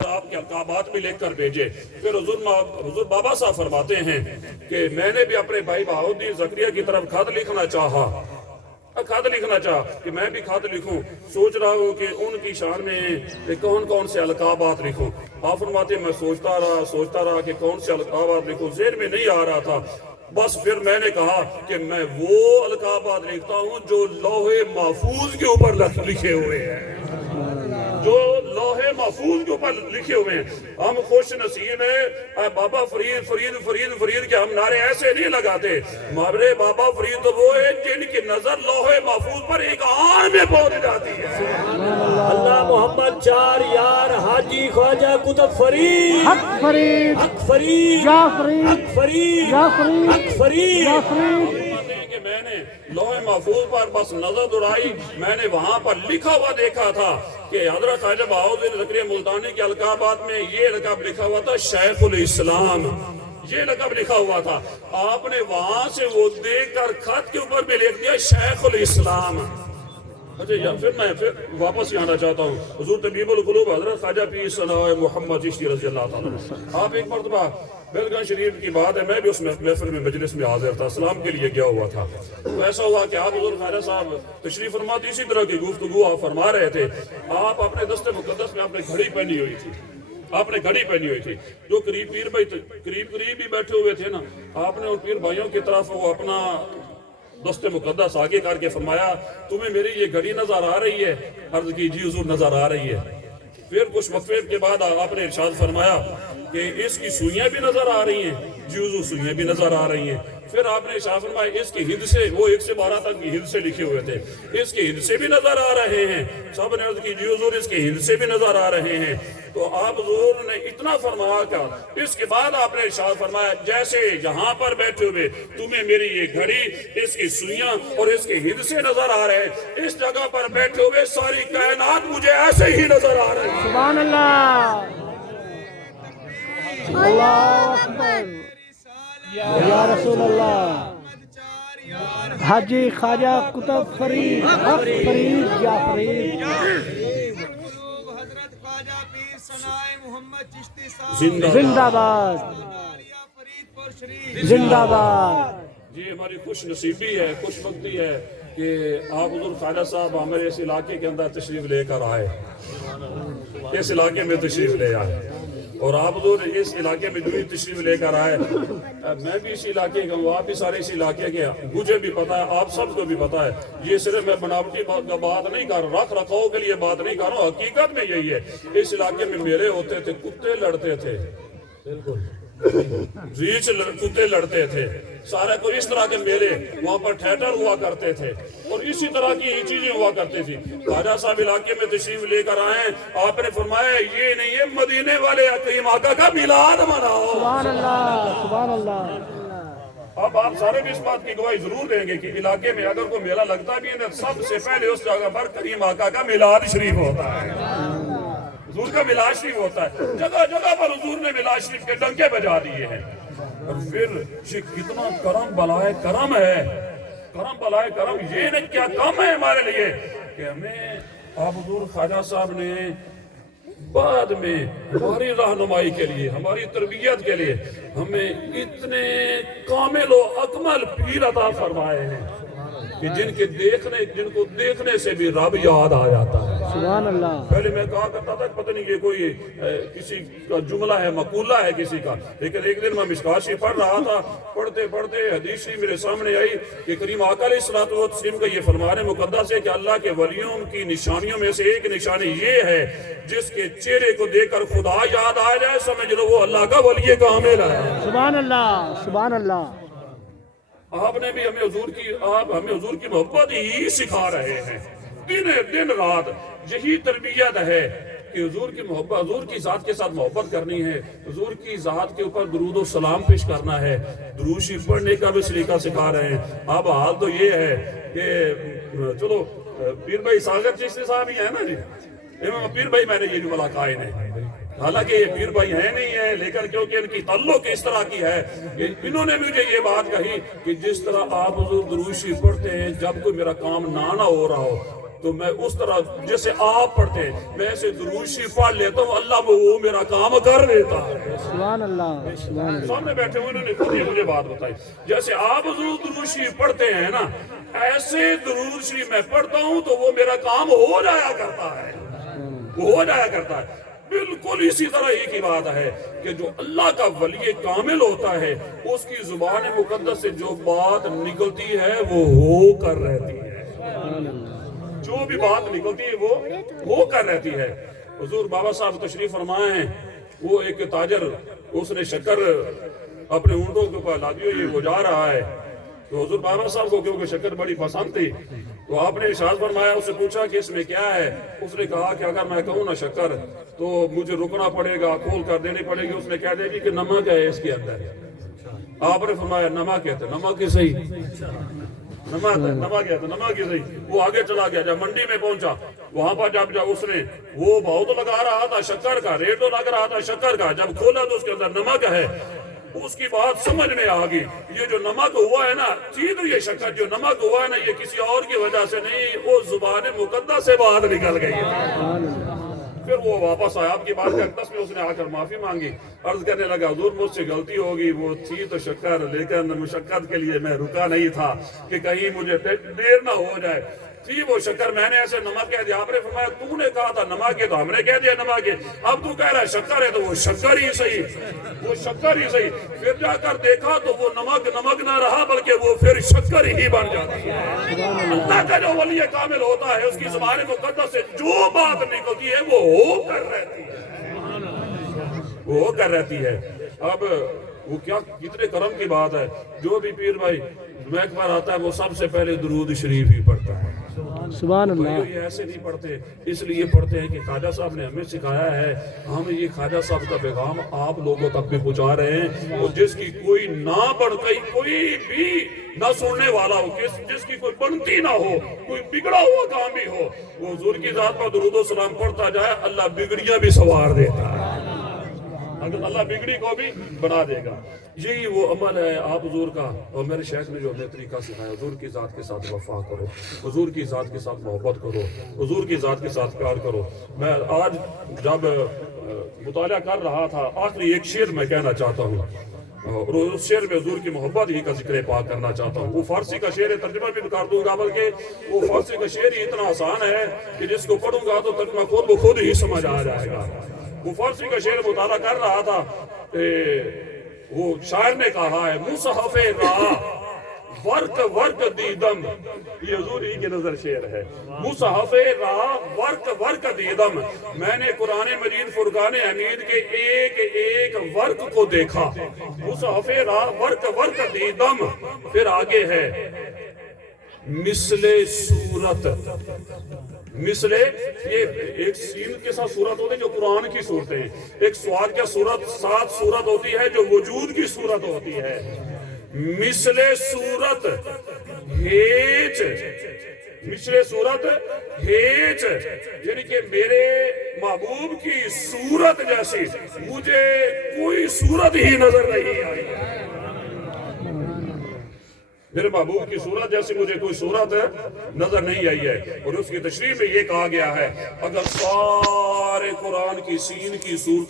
آپ کے القابات بھی لکھ کر بھیجے۔ پھر حضور بابا صاحب فرماتے ہیں کہ میں نے بھی اپنے بھائی بہاؤالدین زکریا کی طرف خط لکھنا چاہا کہ میں بھی خط لکھوں، سوچ رہا ہوں کہ ان کی شان میں کون کون سے القابات لکھوں۔ آپ فرماتے ہیں میں سوچتا رہا کہ کون سے القابات لکھوں، ذہن میں نہیں آ رہا تھا۔ بس پھر میں نے کہا کہ میں وہ القابات لکھتا ہوں جو لوح محفوظ کے اوپر لکھے ہوئے ہیں، جو لوح محفوظ کے اوپر لکھے ہوئے ہیں۔ ہم خوش نصیب ہیں بابا فرید کہ ہم نعرے ایسے نہیں لگاتے۔ ہمارے بابا فرید تو وہ ہے جن کی نظر لوح محفوظ پر ایک آن میں پہنچ جاتی ہے۔ اللہ محمد چار یار حاجی خواجہ قطب فرید، حق فرید، یا فرید۔ کہ میں نے لوح محفوظ پر بس نظر دوڑائی، میں نے وہاں پر لکھا ہوا دیکھا تھا کہ حضرت خواجہ بہاؤالدین زکریا ملتانی کے القابات میں یہ لقب لکھا ہوا تھا شیخ الاسلام، یہ لقب لکھا ہوا تھا۔ آپ نے وہاں سے وہ دیکھ کر خط کے اوپر بھی لکھ دیا شیخ الاسلام۔ اچھا پھر میں واپس آنا چاہتا ہوں۔ حضور طبیب القلوب حضرت خواجہ پیر ثناء محمد چشتی رضی اللہ تعالیٰ، آپ ایک مرتبہ بیلگن شریف کی بات ہے، میں بھی اس محفل میں مجلس میں حاضر تھا، سلام کے لیے گیا ہوا تھا۔ تو ایسا ہوا کہ آپ حضور خواجہ صاحب تشریف فرما تھی، اسی طرح کی گفتگو آپ فرما رہے تھے۔ آپ اپنے دست مقدس میں آپ نے گھڑی پہنی ہوئی تھی، جو قریب پیر بھائی قریب ہی بیٹھے ہوئے تھے نا، آپ نے ان پیر بھائیوں کی طرف وہ اپنا دست مقدس آگے کر کے فرمایا تمہیں میری یہ گھڑی نظر آ رہی ہے؟ عرض کی جی حضور نظر آ رہی ہے۔ پھر کچھ وقفے کے بعد آپ نے ارشاد فرمایا کہ اس کی سوئیاں بھی نظر آ رہی ہیں؟ جی حضور سوئیاں بھی نظر آ رہی ہیں۔ پھر آپ نے ارشاد فرمایا اس کے ہندسے، وہ 1 سے 12 تک کی ہندسے لکھے ہوئے تھے، اس کے ہندسے بھی نظر آ رہے ہیں؟ سب نے عرض کی جی حضور اس کے ہندسے بھی نظر آ رہے ہیں۔ تو آپ حضور نے اتنا فرمایا کیا، اس کے بعد آپ نے ارشاد فرمایا جیسے یہاں پر بیٹھے ہوئے تمہیں میری یہ گھڑی، اس کی سوئیاں اور اس کے ہندسے نظر آ رہے ہیں، اس جگہ پر بیٹھے ہوئے ساری کائنات مجھے ایسے ہی نظر آ رہے ہیں۔ سبحان اللہ، اللہ اکبر، یا رسول اللہ۔ حاجی خواجہ قطب فرید، حق فرید، یا فرید۔ حضرت خواجہ پیر ثناء محمد چشتی صاحب زندہ باد، زندہ باد۔ یہ ہماری خوش نصیبی ہے، خوش بختی ہے کہ آپ حضور خواجہ صاحب ہمارے اس علاقے کے اندر تشریف لے کر آئے، اس علاقے میں تشریف لے آئے، اور آپ حضور اس علاقے میں جو تشریف لے کر آئے، میں بھی اس علاقے کا ہوں، آپ بھی سارے اس علاقے کے ہیں، مجھے بھی پتا ہے، آپ سب کو بھی پتا ہے۔ یہ صرف میں بناوٹی بات نہیں کر رہا، رکھ رکھاؤ کے لیے بات نہیں کر رہا ہوں، حقیقت میں یہی ہے۔ اس علاقے میں میلے ہوتے تھے، کتے لڑتے تھے، بالکل ریچھ کتے لڑتے تھے، سارے کو اس طرح کے میلے وہاں پر تھیٹر ہوا کرتے تھے، اور اسی طرح کی چیزیں ہوا کرتی تھی۔ خواجہ صاحب علاقے میں تشریف لے کر آئے، آپ نے فرمایا یہ نہیں ہے مدینے والے کریم آقا کا میلاد مناؤ۔ سبحان اللہ، سبحان اللہ۔ اب آپ سارے بھی اس بات کی گواہی ضرور دیں گے کہ علاقے میں اگر کوئی میلہ لگتا بھی ہے تو سب سے پہلے اس جگہ پر کریم آقا کا میلاد شریف ہوتا ہے، حضور کا میلاد شریف ہوتا ہے، جگہ جگہ پر حضور نے میلاد شریف کے ڈنکے بجا دیے ہیں۔ اور پھر یہ کتنا کرم بلائے کرم ہے، کرم بلائے کرم، یہ نہیں کیا کم ہے ہمارے لیے کہ ہمیں آپ حضور خواجہ صاحب نے بعد میں ہماری رہنمائی کے لیے، ہماری تربیت کے لیے ہمیں اتنے کامل و اکمل پیر عطا فرمائے ہیں کہ جن کو دیکھنے سے بھی رب یاد آ جاتا ہے۔ سبحان اللہ۔ پہلے میں کہا کرتا تھا پتہ نہیں یہ کوئی کسی کا جملہ ہے، مقولہ ہے کسی کا، لیکن ایک دن میں مشکوٰۃ شریف پڑھ رہا تھا، پڑھتے حدیث شریف میرے سامنے آئی کہ کریم آقا علیہ الصلوۃ والتسلیم کا یہ فرمان مقدس ہے کہ اللہ کے ولیوں کی نشانیوں میں سے ایک نشانی یہ ہے جس کے چہرے کو دیکھ کر خدا یاد آ جائے سمجھ لو وہ اللہ کا ولی کامل ہے۔ سبحان اللہ، سبحان اللہ۔ آپ نے بھی ہمیں حضور کی محبت ہی سکھا رہے ہیں، دن رات یہی تربیت ہے کہ حضور کی محبت، حضور کی ذات کے ساتھ محبت کرنی ہے، حضور کی ذات کے اوپر درود و سلام پیش کرنا ہے، درود شریف پڑھنے کا بھی سلیقہ سکھا رہے ہیں۔ اب حال تو یہ ہے کہ چلو پیر بھائی ساغر چشتی صاحب ہی ہیں نا جی، پیر بھائی میں نے یہ جملہ قائل ہے، حالانکہ یہ پیر بھائی ہیں نہیں ہے، لیکن کیونکہ ان کی تعلق اس طرح کی ہے کہ انہوں نے مجھے یہ بات کہی کہ جس طرح آپ حضور درود شریف پڑھتے ہیں جب کوئی میرا کام نہ ہو رہا ہو، تو میں اس طرح جیسے آپ پڑھتے ہیں میں ایسے درود شریف پڑھ لیتا ہوں، اللہ وہ میرا کام کر دیتا ہے۔ سبحان اللہ، سبحان اللہ۔ سامنے بیٹھے ہوئے انہوں نے خود ہی مجھے بات بتائی، جیسے آپ حضور درود شریف پڑھتے ہیں نا، ایسے درود شریف میں پڑھتا ہوں تو وہ میرا کام ہو جایا کرتا ہے، وہ ہو جایا کرتا ہے۔ بالکل اسی طرح ایک ہی بات ہے کہ جو اللہ کا ولی کامل ہوتا ہے اس کی زبان مقدس سے جو بات نکلتی ہے وہ ہو کر رہتی ہے، جو بھی بات نکلتی ہے وہ ہو کر رہتی ہے۔ حضور بابا صاحب تشریف فرمائے ہیں، وہ ایک تاجر اس نے شکر اپنے اونٹوں کے اوپر لادی ہوئی وہ جا رہا ہے، تو حضور بابا صاحب کو کیونکہ شکر بڑی پسند تھی تو آپ نے ارشاد فرمایا، اس سے پوچھا کہ اس میں کیا ہے؟ اس نے کہا کہ اگر میں کہوں نا شکر تو مجھے رکنا پڑے گا، کھول کر دینی پڑے گی۔ اس نے کہہ دے گی کہ نمک ہے اس کے اندر۔ آپ نے فرمایا نمک ہے تو نمک ہی صحیح، نمک ہے تو نمک ہی صحیح۔ وہ آگے چلا گیا، جب منڈی میں پہنچا وہاں پر جب اس نے وہ بھاؤ تو لگا رہا تھا شکر کا، ریٹ تو لگ رہا تھا شکر کا، جب کھولا تو اس کے اندر نمک ہے۔ اس کی بات سمجھ میں آ گئی، یہ جو نمک ہوا ہے نا، تو یہ شکر جو نمک ہوا ہے نا یہ کسی اور کی وجہ سے نہیں، وہ زبان مقدس سے بات نکل گئی۔ پھر وہ واپس آیا، آپ کی بات کے اقدس میں اس نے آ کر معافی مانگی، عرض کرنے لگا حضور مجھ سے غلطی ہوگی، وہ تھی تو شکر، لیکن مشقت کے لیے میں رکا نہیں تھا کہ کہیں مجھے دیر نہ ہو جائے، تھی وہ شکر، میں نے ایسے نمک کہہ دیا۔ آپ نے فرمایا تو نے کہا تھا نمک ہے تو ہم نے کہہ دیا نمک ہے، اب تو کہہ رہا ہے شکر ہے تو وہ شکر ہی صحیح، وہ شکر ہی صحیح۔ پھر جا کر دیکھا تو وہ نمک نہ رہا بلکہ وہ پھر شکر ہی بن جاتا ہے۔ اللہ کا جو ولی کامل ہوتا ہے اس کی زبان مقدس سے جو بات نکلتی ہے وہ ہو کر رہتی ہے، وہ ہو کر رہتی ہے۔ اب وہ کیا کتنے کرم کی بات ہے، جو بھی پیر بھائی میک پر آتا ہے وہ سب سے پہلے درود شریف ہی پڑھتا ہے۔ سبحان اللہ۔ یہ ایسے نہیں پڑھتے، اس لیے پڑھتے ہیں کہ خواجہ صاحب نے ہمیں سکھایا ہے، ہم یہ خواجہ صاحب کا پیغام آپ لوگوں تک بھی پہنچا رہے ہیں، اور جس کی کوئی نہ بڑھ گئی، کوئی بھی نہ سننے والا ہو، جس کی کوئی بنتی نہ ہو، کوئی بگڑا ہوا کام بھی ہو، وہ حضور کی ذات پر درود و سلام پڑھتا جائے، اللہ بگڑیاں بھی سوار دیتا ہے، اگر اللہ بگڑی کو بھی بنا دے گا۔ یہی وہ عمل ہے آپ حضور کا، اور میرے شیخ نے جو ہمیں طریقہ سکھایا، حضور کی ذات کے ساتھ وفا کرو، حضور کی ذات کے ساتھ محبت کرو، حضور کی ذات کے ساتھ پیار کرو۔ میں آج جب مطالعہ کر رہا تھا، آخری ایک شعر میں کہنا چاہتا ہوں، اور اس شعر میں حضور کی محبت ہی کا ذکر پاک کرنا چاہتا ہوں۔ وہ فارسی کا شعر ہے، ترجمہ بھی کر دوں گا، بلکہ وہ فارسی کا شعر ہی اتنا آسان ہے کہ جس کو پڑھوں گا تو ترجمہ خود بخود ہی سمجھ آ جائے گا۔ وہ فارسی کا شعر مطالعہ کر رہا تھا، وہ شاعر نے کہا ہے، مصحف راہ ورق ورق دیدم، یہ حضور ہی کے نظر شعر ہے، مصحف راہ ورق ورق دیدم، میں نے قرآن مجید فرقان حمید کے ایک ایک ورق کو دیکھا، مصحف راہ ورق ورق دیدم۔ پھر آگے ہے مثل صورت، مثل یہ ایک سین کے ساتھ صورت ہوتی ہے جو قرآن کی صورتیں ہیں، ایک سواد کا صورت ساتھ صورت ہوتی ہے جو وجود کی صورت ہوتی ہے، مثل صورت ہیچ، مثل صورت ہیچ، یعنی کہ میرے محبوب کی صورت جیسی مجھے کوئی صورت ہی نظر نہیں آئی، میرے محبوب کی صورت جیسی مجھے کوئی صورت نظر نہیں آئی ہے۔ اور اس کی تشریح میں یہ کہا گیا ہے، اگر سارے قرآن کی سین کی صورت